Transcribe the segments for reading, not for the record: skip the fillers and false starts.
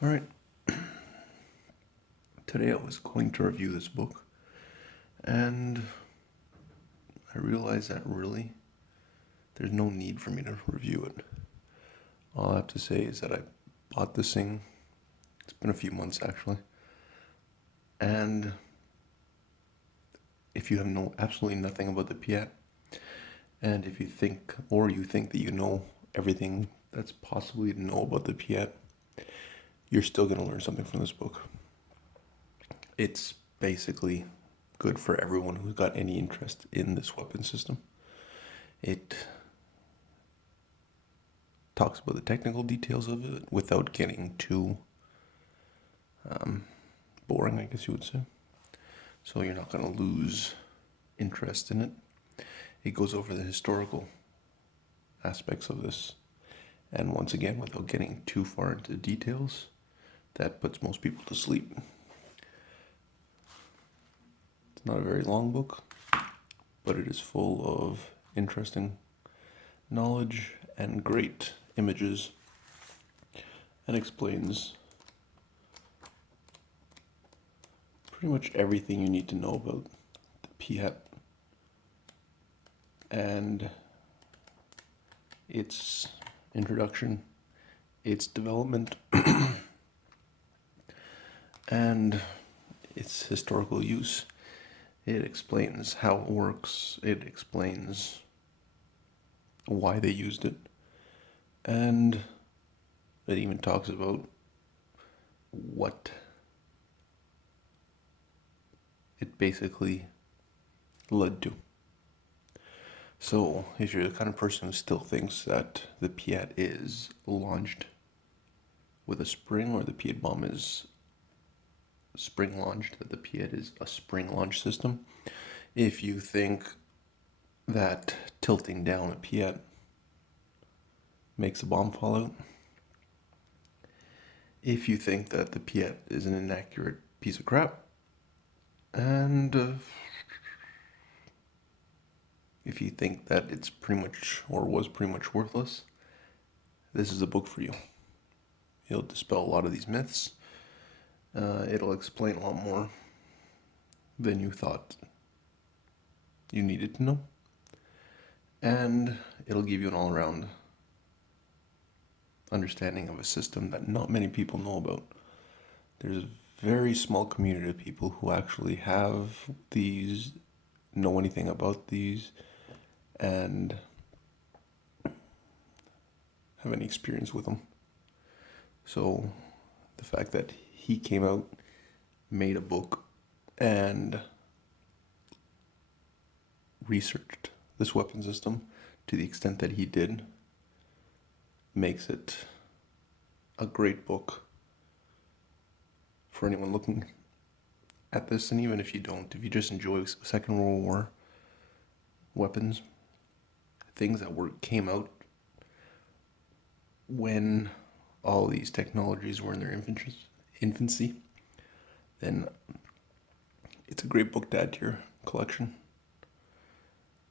All right, today I was going to review this book, and I realized that really there's no need for me to review it. All I have to say is that I bought this thing, it's been a few months actually, and if you have absolutely nothing about the PIAT, and if you think that you know everything that's possibly to know about the PIAT, you're still going to learn something from this book. It's basically good for everyone who's got any interest in this weapon system. It talks about the technical details of it without getting too boring, I guess you would say. So you're not going to lose interest in it. It goes over the historical aspects of this. And once again, without getting too far into details, that puts most people to sleep. It's not a very long book, but it is full of interesting knowledge and great images, and explains pretty much everything you need to know about the PIAT and its introduction, its development, and its historical use. It explains how it works, it explains why they used it, and it even talks about what it basically led to. So, if you're the kind of person who still thinks that the PIAT is launched with a spring, or the PIAT bomb is spring launched, that the PIAT is a spring launch system, if you think that tilting down a PIAT makes a bomb fall out, if you think that the PIAT is an inaccurate piece of crap, and if you think that it's pretty much, or was pretty much worthless, this is a book for you. It'll dispel a lot of these myths. It'll explain a lot more than you thought you needed to know. And it'll give you an all-around understanding of a system that not many people know about. There's a very small community of people who actually have these, know anything about these, and have any experience with them. So the fact that he came out, made a book, and researched this weapon system to the extent that he did makes it a great book for anyone looking at this. And even if you don't, if you just enjoy Second World War weapons, things that came out when all these technologies were in their infancy, then it's a great book to add to your collection.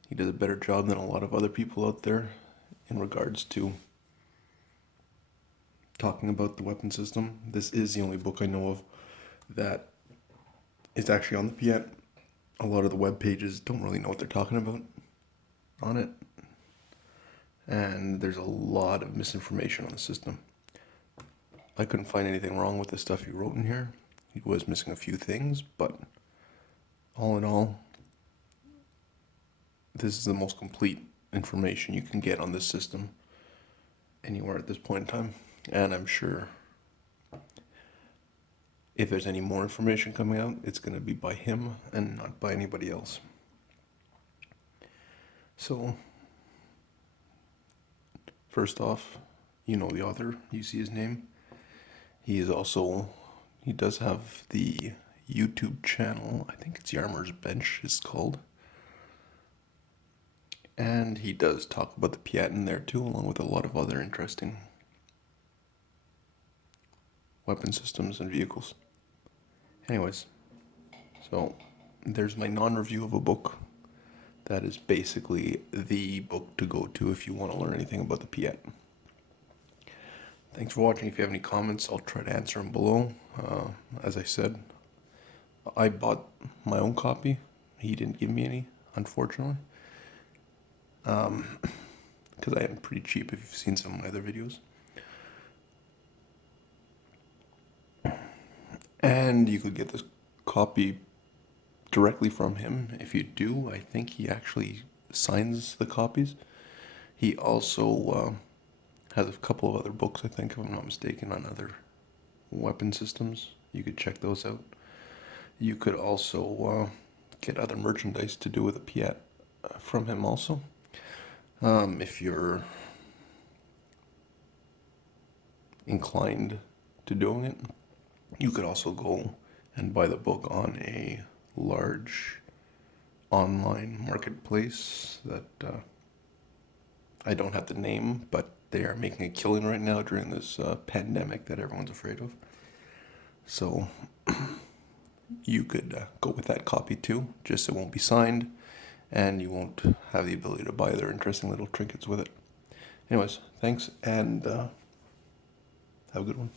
He does a better job than a lot of other people out there in regards to talking about the weapon system. This is the only book I know of that is actually on the PIAT. A lot of the web pages don't really know what they're talking about on it, and there's a lot of misinformation on the system. I couldn't find anything wrong with the stuff he wrote in here. He was missing a few things, but all in all, this is the most complete information you can get on this system anywhere at this point in time. And I'm sure if there's any more information coming out, it's going to be by him and not by anybody else. So, first off, you know the author, you see his name. He does have the YouTube channel, I think it's Yarmer's Bench is called. And he does talk about the PIAT in there too, along with a lot of other interesting weapon systems and vehicles. Anyways, so there's my non-review of a book that is basically the book to go to if you want to learn anything about the PIAT. Thanks for watching. If you have any comments, I'll try to answer them below. As I said, I bought my own copy. He didn't give me any, unfortunately. Because I am pretty cheap if you've seen some of my other videos. And you could get this copy directly from him. If you do, I think he actually signs the copies. He also has a couple of other books, I think, if I'm not mistaken, on other weapon systems. You could check those out. You could also get other merchandise to do with a PIAT from him also. If you're inclined to doing it, you could also go and buy the book on a large online marketplace that I don't have the name, but they are making a killing right now during this pandemic that everyone's afraid of. So you could go with that copy too, just it won't be signed, and you won't have the ability to buy their interesting little trinkets with it. Anyways, thanks, and have a good one.